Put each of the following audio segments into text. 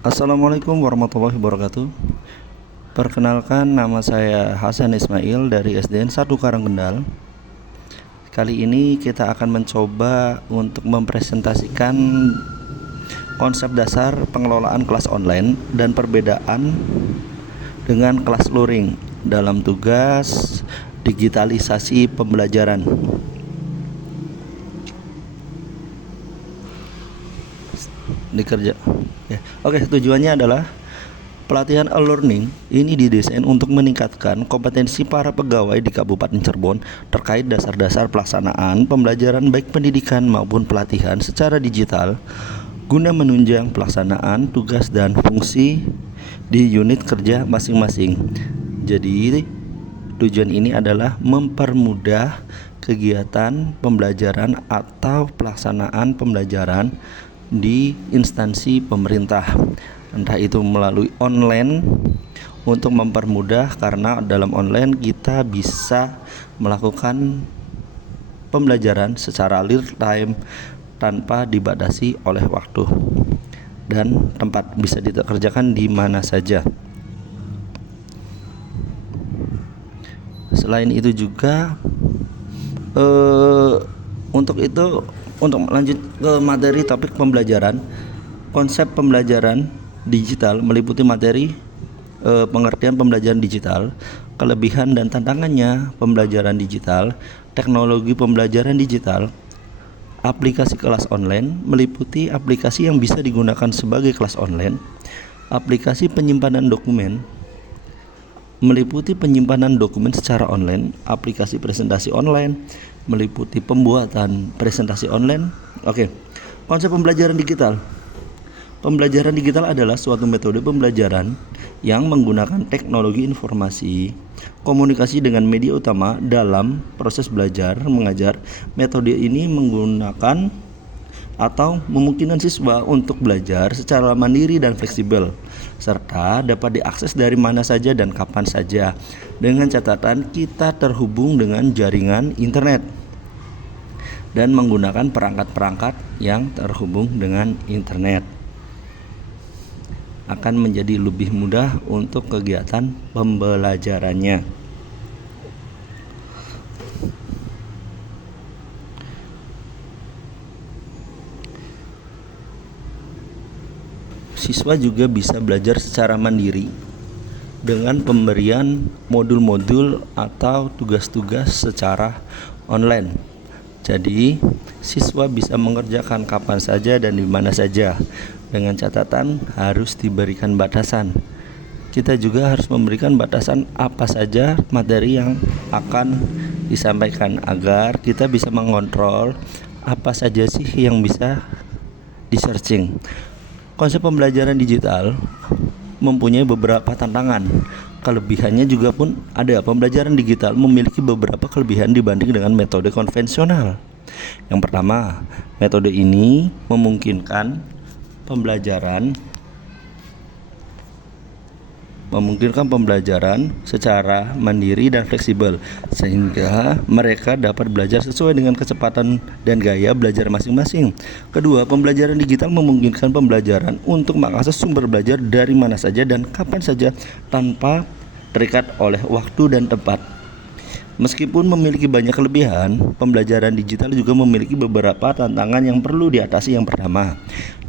Assalamualaikum warahmatullahi wabarakatuh. Perkenalkan, nama saya Hasan Ismail dari SDN 1 Karangendal. Kali ini kita akan mencoba untuk mempresentasikan konsep dasar pengelolaan kelas online dan perbedaan dengan kelas luring dalam tugas digitalisasi pembelajaran. Dikerja. Oke, tujuannya adalah pelatihan e-learning ini didesain untuk meningkatkan kompetensi para pegawai di Kabupaten Cirebon terkait dasar-dasar pelaksanaan pembelajaran baik pendidikan maupun pelatihan secara digital guna menunjang pelaksanaan tugas dan fungsi di unit kerja masing-masing. Jadi, tujuan ini adalah mempermudah kegiatan pembelajaran atau pelaksanaan pembelajaran di instansi pemerintah, entah itu melalui online untuk mempermudah, karena dalam online kita bisa melakukan pembelajaran secara real time tanpa dibatasi oleh waktu dan tempat, bisa dikerjakan di mana saja. Selain itu juga untuk lanjut ke materi topik pembelajaran, konsep pembelajaran digital meliputi materi pengertian pembelajaran digital, kelebihan dan tantangannya pembelajaran digital, teknologi pembelajaran digital, aplikasi kelas online meliputi aplikasi yang bisa digunakan sebagai kelas online, aplikasi penyimpanan dokumen meliputi penyimpanan dokumen secara online, aplikasi presentasi online meliputi pembuatan presentasi online. Oke. Konsep pembelajaran digital. Pembelajaran digital adalah suatu metode pembelajaran yang menggunakan teknologi informasi komunikasi dengan media utama dalam proses belajar mengajar. Metode ini menggunakan atau memungkinkan siswa untuk belajar secara mandiri dan fleksibel, serta dapat diakses dari mana saja dan kapan saja, dengan catatan kita terhubung dengan jaringan internet dan menggunakan perangkat-perangkat yang terhubung dengan internet. Akan menjadi lebih mudah untuk kegiatan pembelajarannya. Siswa juga bisa belajar secara mandiri dengan pemberian modul-modul atau tugas-tugas secara online. Jadi, siswa bisa mengerjakan kapan saja dan di mana saja, dengan catatan harus diberikan batasan. Kita juga harus memberikan batasan apa saja materi yang akan disampaikan agar kita bisa mengontrol apa saja sih yang bisa di-searching. Konsep pembelajaran digital mempunyai beberapa tantangan. Kelebihannya juga pun ada. Pembelajaran digital memiliki beberapa kelebihan dibanding dengan metode konvensional. Yang pertama, metode ini memungkinkan pembelajaran secara mandiri dan fleksibel, sehingga mereka dapat belajar sesuai dengan kecepatan dan gaya belajar masing-masing. Kedua, pembelajaran digital memungkinkan pembelajaran untuk mengakses sumber belajar dari mana saja dan kapan saja tanpa terikat oleh waktu dan tempat. Meskipun memiliki banyak kelebihan, pembelajaran digital juga memiliki beberapa tantangan yang perlu diatasi. Yang pertama,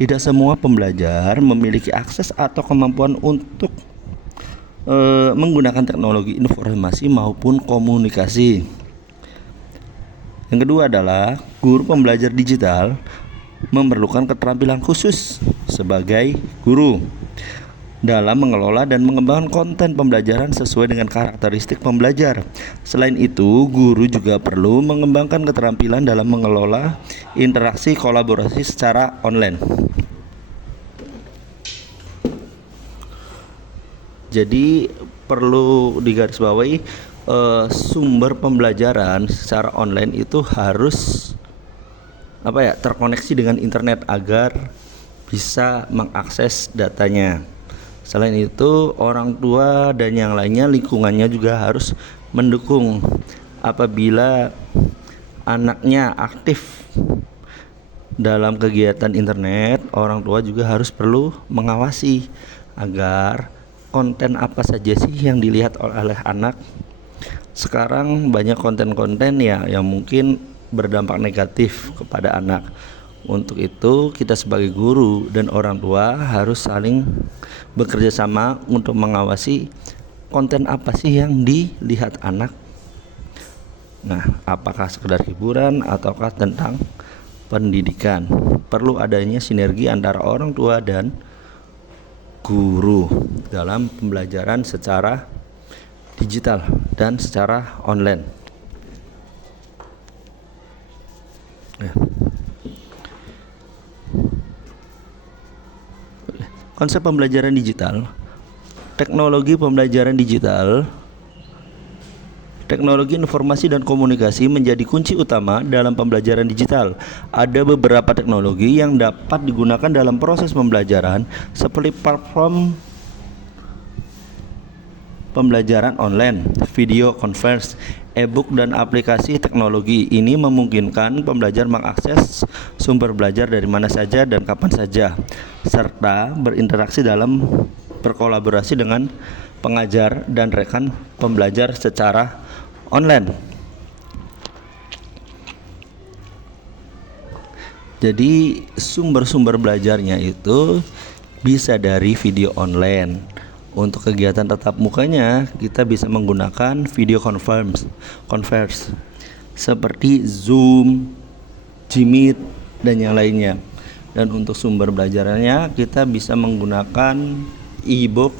tidak semua pembelajar memiliki akses atau kemampuan untuk menggunakan teknologi informasi maupun komunikasi. Yang kedua adalah guru pembelajar digital memerlukan keterampilan khusus sebagai guru dalam mengelola dan mengembangkan konten pembelajaran sesuai dengan karakteristik pembelajar. Selain itu, guru juga perlu mengembangkan keterampilan dalam mengelola interaksi kolaborasi secara online. Jadi perlu digarisbawahi, sumber pembelajaran secara online itu harus terkoneksi dengan internet agar bisa mengakses datanya. Selain itu, orang tua dan yang lainnya, lingkungannya juga harus mendukung. Apabila anaknya aktif dalam kegiatan internet, orang tua juga harus perlu mengawasi agar konten apa saja sih yang dilihat oleh anak. Sekarang banyak konten-konten ya yang mungkin berdampak negatif kepada anak. Untuk itu kita sebagai guru dan orang tua harus saling bekerja sama untuk mengawasi konten apa sih yang dilihat anak. Nah, apakah sekedar hiburan ataukah tentang pendidikan? Perlu adanya sinergi antara orang tua dan guru dalam pembelajaran secara digital dan secara online. Konsep pembelajaran digital, teknologi pembelajaran digital, teknologi informasi dan komunikasi menjadi kunci utama dalam pembelajaran digital. Ada beberapa teknologi yang dapat digunakan dalam proses pembelajaran seperti platform pembelajaran online, video conference, e-book dan aplikasi teknologi. Ini memungkinkan pembelajar mengakses sumber belajar dari mana saja dan kapan saja, serta berinteraksi dalam berkolaborasi dengan pengajar dan rekan pembelajar secara online. Jadi sumber-sumber belajarnya itu bisa dari video online. Untuk kegiatan tatap mukanya kita bisa menggunakan video conference seperti Zoom, Jmeet dan yang lainnya. Dan untuk sumber belajarnya kita bisa menggunakan e-book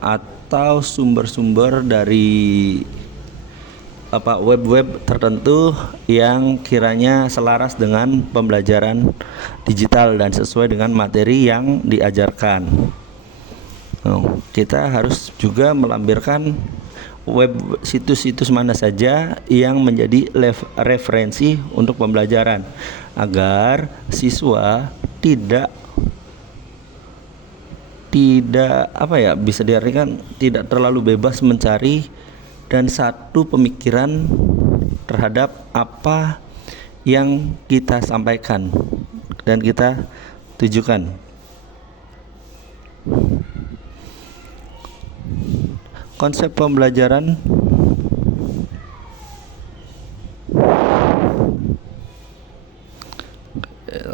atau sumber-sumber dari web-web tertentu yang kiranya selaras dengan pembelajaran digital dan sesuai dengan materi yang diajarkan. Kita harus juga melampirkan web situs-situs mana saja yang menjadi referensi untuk pembelajaran agar siswa tidak bisa diartikan tidak terlalu bebas mencari dan satu pemikiran terhadap apa yang kita sampaikan dan kita tujukan. Konsep pembelajaran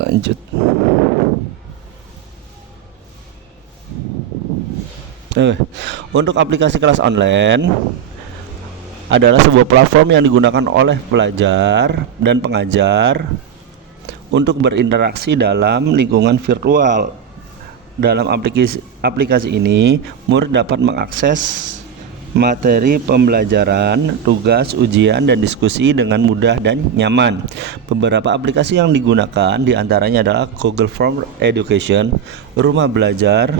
lanjut. Untuk aplikasi kelas online adalah sebuah platform yang digunakan oleh pelajar dan pengajar untuk berinteraksi dalam lingkungan virtual. Dalam aplikasi ini, murid dapat mengakses materi pembelajaran, tugas, ujian, dan diskusi dengan mudah dan nyaman. Beberapa aplikasi yang digunakan diantaranya adalah Google for Education, Rumah Belajar,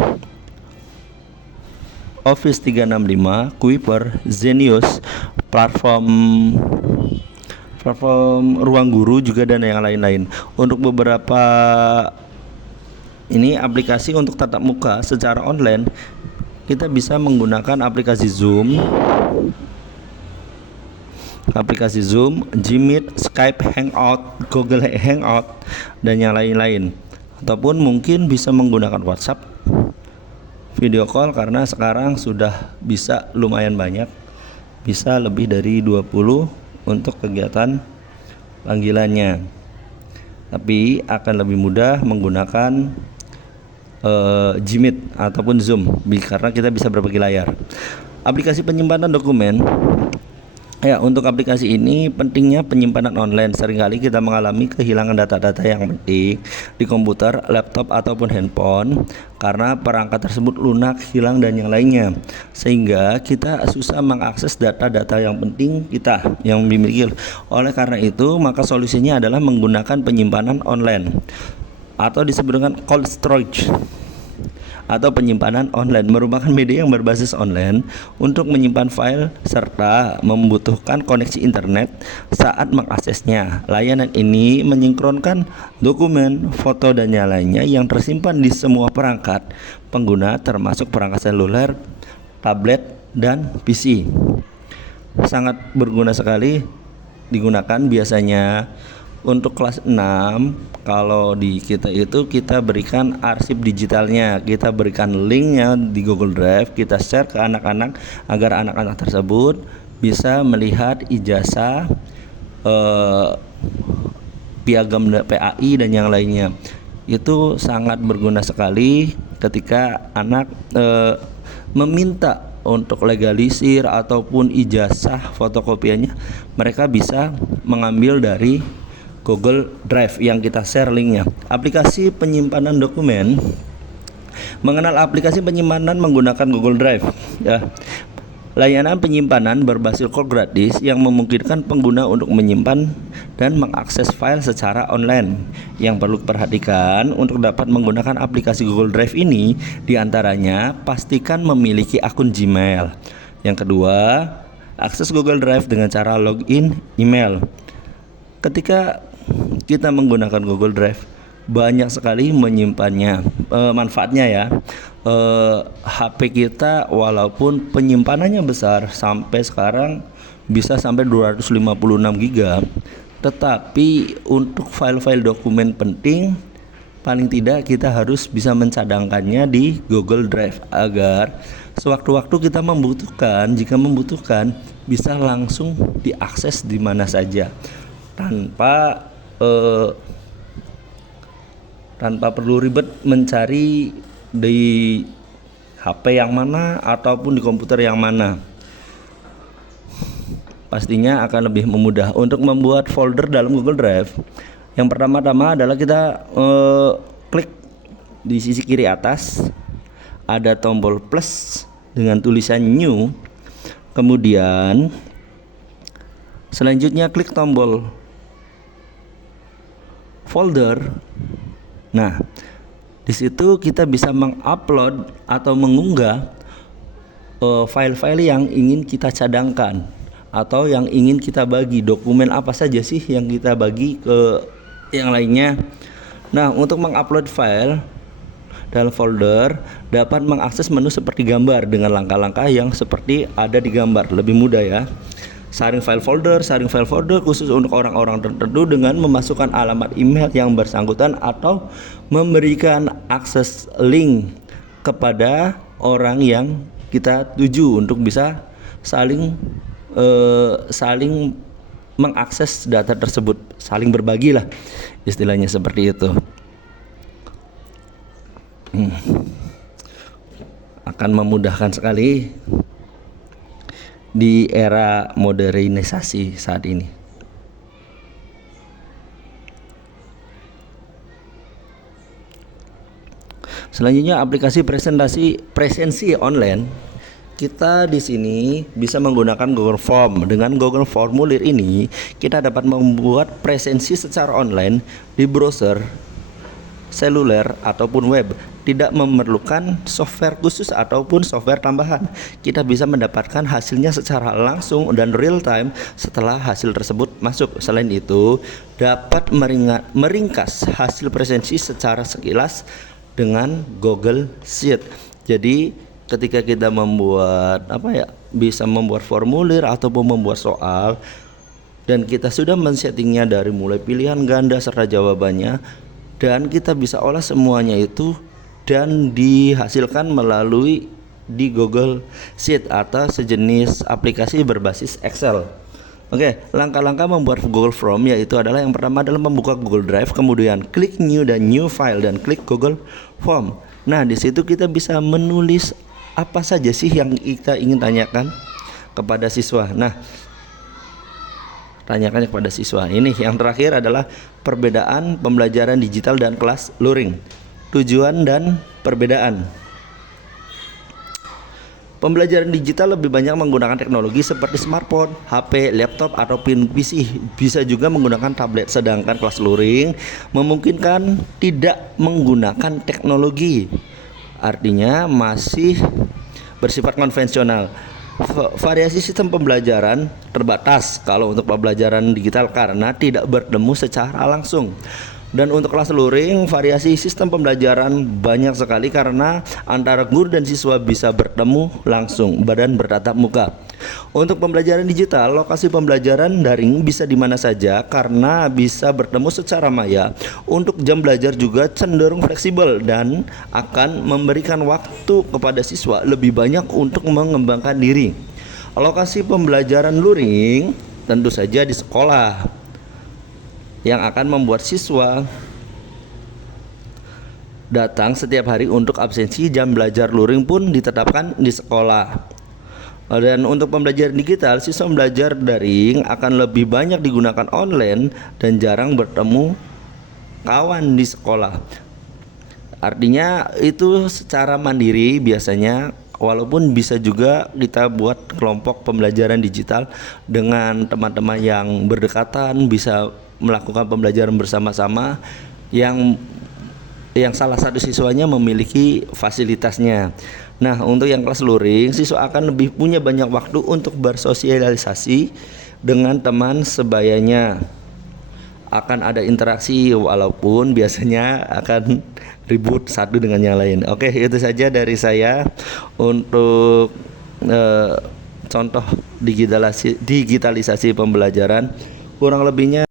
Office 365, Kuiper, Zenius, platform Ruang Guru juga dan yang lain-lain. Untuk beberapa ini aplikasi untuk tatap muka secara online, kita bisa menggunakan aplikasi Zoom, Gmeet, Skype, Hangout, Google Hangout, dan yang lain-lain. Ataupun mungkin bisa menggunakan WhatsApp, video call, karena sekarang sudah bisa lumayan banyak, bisa lebih dari 20 untuk kegiatan panggilannya. Tapi akan lebih mudah menggunakan Gmeet ataupun Zoom karena kita bisa berbagi layar. Aplikasi penyimpanan dokumen. Ya, untuk aplikasi ini pentingnya penyimpanan online. Seringkali kita mengalami kehilangan data-data yang penting di komputer, laptop ataupun handphone karena perangkat tersebut lunak, hilang dan yang lainnya. Sehingga kita susah mengakses data-data yang penting kita yang dimiliki. Oleh karena itu, maka solusinya adalah menggunakan penyimpanan online atau disebut dengan cold storage atau penyimpanan online, merupakan media yang berbasis online untuk menyimpan file serta membutuhkan koneksi internet saat mengaksesnya. Layanan ini menyinkronkan dokumen, foto dan yang lainnya yang tersimpan di semua perangkat pengguna termasuk perangkat seluler, tablet dan PC. Sangat berguna sekali digunakan biasanya Untuk kelas 6, kalau di kita itu kita berikan arsip digitalnya, kita berikan linknya di Google Drive, kita share ke anak-anak agar anak-anak tersebut bisa melihat ijazah, piagam PAI dan yang lainnya. Itu sangat berguna sekali ketika anak meminta untuk legalisir ataupun ijazah fotokopiannya, mereka bisa mengambil dari Google Drive yang kita share linknya. Aplikasi penyimpanan dokumen. Mengenal aplikasi penyimpanan menggunakan Google Drive ya. Layanan penyimpanan berbasis cloud gratis yang memungkinkan pengguna untuk menyimpan dan mengakses file secara online. Yang perlu diperhatikan untuk dapat menggunakan aplikasi Google Drive ini, diantaranya pastikan memiliki akun Gmail. Yang kedua, akses Google Drive dengan cara login email. Ketika kita menggunakan Google Drive, banyak sekali menyimpannya, manfaatnya ya. HP kita walaupun penyimpanannya besar, sampai sekarang bisa sampai 256 GB, tetapi untuk file-file dokumen penting paling tidak kita harus bisa mencadangkannya di Google Drive agar sewaktu-waktu kita membutuhkan, jika membutuhkan, bisa langsung diakses di mana saja tanpa perlu ribet mencari di HP yang mana ataupun di komputer yang mana. Pastinya akan lebih memudah untuk membuat folder dalam Google Drive. Yang pertama-tama adalah kita klik di sisi kiri atas, ada tombol plus dengan tulisan new. Kemudian selanjutnya klik tombol folder. Nah, di situ kita bisa mengupload atau mengunggah file-file yang ingin kita cadangkan atau yang ingin kita bagi. Dokumen apa saja sih yang kita bagi ke yang lainnya. Nah, untuk mengupload file dalam folder, dapat mengakses menu seperti gambar dengan langkah-langkah yang seperti ada di gambar. Lebih mudah ya. Saring file folder khusus untuk orang-orang tertentu dengan memasukkan alamat email yang bersangkutan atau memberikan akses link kepada orang yang kita tuju untuk bisa saling mengakses data tersebut, saling berbagi lah istilahnya seperti itu. Akan memudahkan sekali di era modernisasi saat ini. Selanjutnya aplikasi presensi online. Kita di sini bisa menggunakan Google Form. Dengan Google Formulir ini, kita dapat membuat presensi secara online di browser, seluler ataupun web. Tidak memerlukan software khusus ataupun software tambahan. Kita bisa mendapatkan hasilnya secara langsung dan real time setelah hasil tersebut masuk. Selain itu, dapat meringkas hasil presensi secara sekilas dengan Google Sheet. Jadi ketika kita membuat bisa membuat formulir ataupun membuat soal, dan kita sudah men-settingnya dari mulai pilihan ganda serta jawabannya, dan kita bisa olah semuanya itu dan dihasilkan melalui di Google Sheet atau sejenis aplikasi berbasis Excel. Oke, langkah-langkah membuat Google Form yaitu adalah yang pertama adalah membuka Google Drive, kemudian klik new dan new file dan klik Google Form. Nah, di situ kita bisa menulis apa saja sih yang kita ingin tanyakan kepada siswa. Nah, tanyakan kepada siswa. Ini yang terakhir adalah perbedaan pembelajaran digital dan kelas luring. Tujuan dan perbedaan. Pembelajaran digital lebih banyak menggunakan teknologi seperti smartphone, HP, laptop, ataupun PC. Bisa juga menggunakan tablet. Sedangkan kelas luring memungkinkan tidak menggunakan teknologi. Artinya masih bersifat konvensional. Variasi sistem pembelajaran terbatas kalau untuk pembelajaran digital karena tidak bertemu secara langsung. Dan untuk kelas luring, variasi sistem pembelajaran banyak sekali karena antara guru dan siswa bisa bertemu langsung dan bertatap muka. Untuk pembelajaran digital, lokasi pembelajaran daring bisa di mana saja karena bisa bertemu secara maya. Untuk jam belajar juga cenderung fleksibel dan akan memberikan waktu kepada siswa lebih banyak untuk mengembangkan diri. Lokasi pembelajaran luring tentu saja di sekolah yang akan membuat siswa datang setiap hari untuk absensi. Jam belajar luring pun ditetapkan di sekolah. Dan untuk pembelajaran digital, siswa belajar daring akan lebih banyak digunakan online dan jarang bertemu kawan di sekolah. Artinya itu secara mandiri biasanya, walaupun bisa juga kita buat kelompok pembelajaran digital dengan teman-teman yang berdekatan, bisa melakukan pembelajaran bersama-sama yang salah satu siswanya memiliki fasilitasnya. Nah, untuk yang kelas luring, siswa akan lebih punya banyak waktu untuk bersosialisasi dengan teman sebayanya. Akan ada interaksi walaupun biasanya akan ribut satu dengan yang lain. Oke, itu saja dari saya untuk contoh digitalisasi pembelajaran. Kurang lebihnya